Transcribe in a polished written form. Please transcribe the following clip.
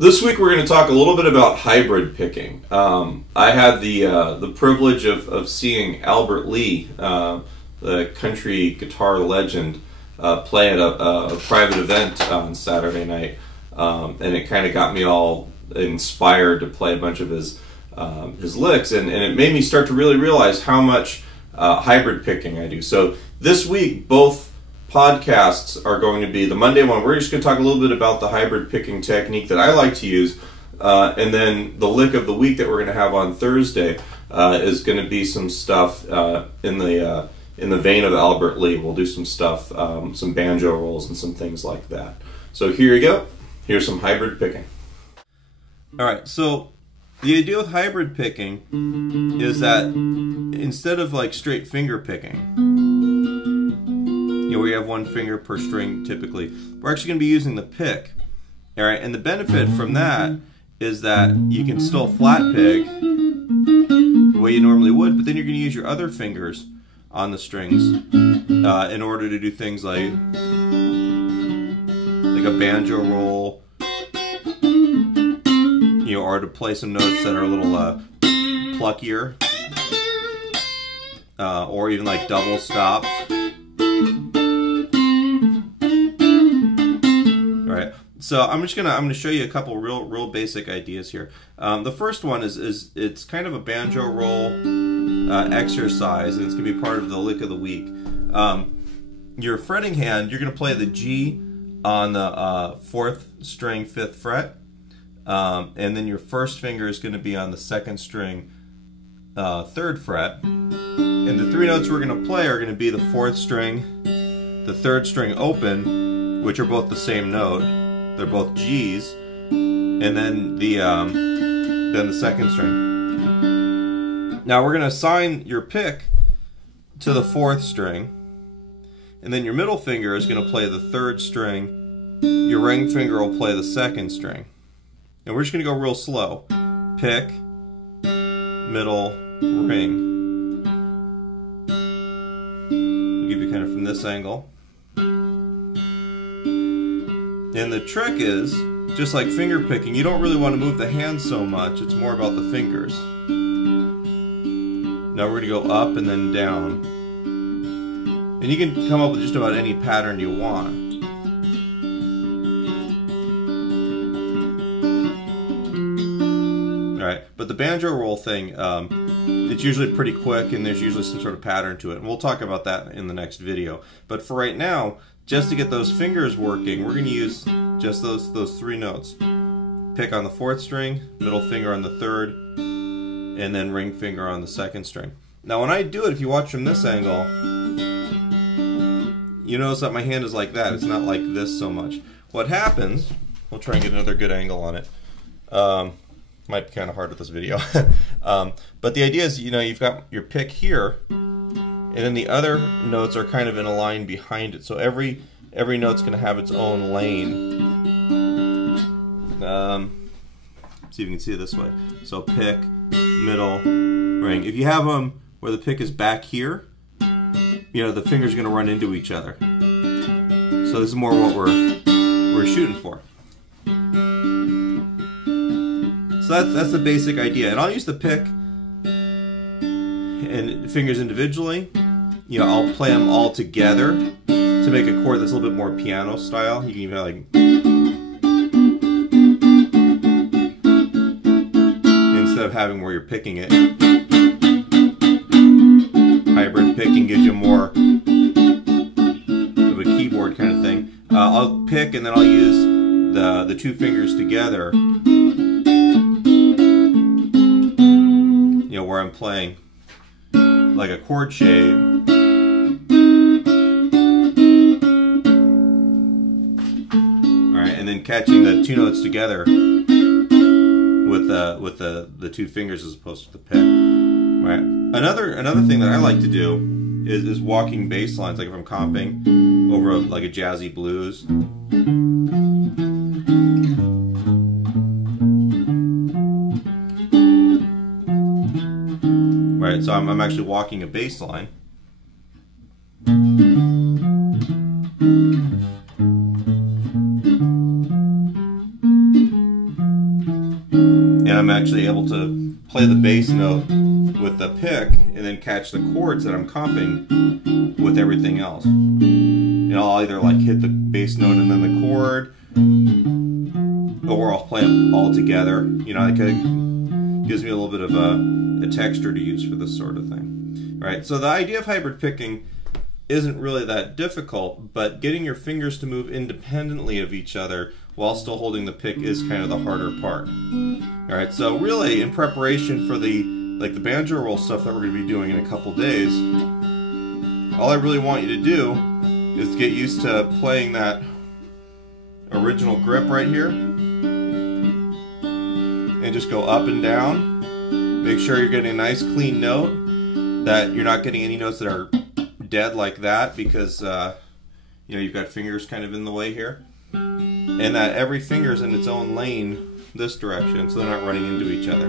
This week we're going to talk a little bit about hybrid picking. I had the privilege of seeing Albert Lee, the country guitar legend, play at a private event on Saturday night, and it kind of got me all inspired to play a bunch of his licks, and it made me start to really realize how much hybrid picking I do. So this week, both podcasts are going to be the Monday one. We're just going to talk a little bit about the hybrid picking technique that I like to use, and then the lick of the week that we're going to have on Thursday is going to be some stuff in the vein of Albert Lee. We'll do some stuff, some banjo rolls and some things like that. So here you go. Here's some hybrid picking. All right, so the idea with hybrid picking is that instead of like straight finger picking, we have one finger per string typically, we're actually going to be using the pick. All right, and the benefit from that is that you can still flat pick the way you normally would, but then you're going to use your other fingers on the strings in order to do things like a banjo roll, or to play some notes that are a little pluckier, or even like double stops. So I'm gonna show you a couple real basic ideas here. The first one is it's kind of a banjo roll exercise, and it's gonna be part of the lick of the week. Your fretting hand, you're gonna play the G on the 4th string 5th fret, and then your first finger is gonna be on the 2nd string 3rd fret. And the 3 notes we're gonna play are gonna be the 4th string, the 3rd string open, which are both the same note. They're both G's, and then the 2nd string. Now we're going to assign your pick to the 4th string, and then your middle finger is going to play the 3rd string. Your ring finger will play the 2nd string, and we're just going to go real slow. Pick, middle, ring. I'll give you kind of from this angle. And the trick is, just like finger picking, you don't really want to move the hand so much, it's more about the fingers. Now we're going to go up and then down. And you can come up with just about any pattern you want. Alright, but the banjo roll thing, it's usually pretty quick and there's usually some sort of pattern to it. And we'll talk about that in the next video. But for right now, just to get those fingers working, we're going to use just those 3 notes. Pick on the 4th string, middle finger on the 3rd, and then ring finger on the 2nd string. Now when I do it, if you watch from this angle, you notice that my hand is like that. It's not like this so much. What happens, we'll try and get another good angle on it. Might be kind of hard with this video. But the idea is, you've got your pick here, and then the other notes are kind of in a line behind it. So every note's going to have its own lane. See if you can see it this way. So pick, middle, ring. If you have them where the pick is back here, the fingers are going to run into each other. So this is more what we're shooting for. So that's the basic idea. And I'll use the pick and fingers individually. I'll play them all together to make a chord that's a little bit more piano style. You can even like, instead of having where you're picking it. Hybrid picking gives you more of a keyboard kind of thing. I'll pick and then I'll use the 2 fingers together. Where I'm playing like a chord shape. Alright, and then catching the 2 notes together with the 2 fingers as opposed to the pick. Right. Another thing that I like to do is walking bass lines, like if I'm comping over like a jazzy blues. Right, so I'm actually walking a bass line. I'm actually able to play the bass note with the pick and then catch the chords that I'm comping with everything else. You know, I'll either like hit the bass note and then the chord, or I'll play them all together. You know, it gives me a little bit of a texture to use for this sort of thing. All right, so the idea of hybrid picking isn't really that difficult, but getting your fingers to move independently of each other while still holding the pick is kind of the harder part. All right, so really in preparation for the banjo roll stuff that we're going to be doing in a couple days, all I really want you to do is to get used to playing that original grip right here and just go up and down. Make sure you're getting a nice clean note, that you're not getting any notes that are dead like that, because you know, you've got fingers kind of in the way here, and that every finger is in its own lane this direction, so they're not running into each other.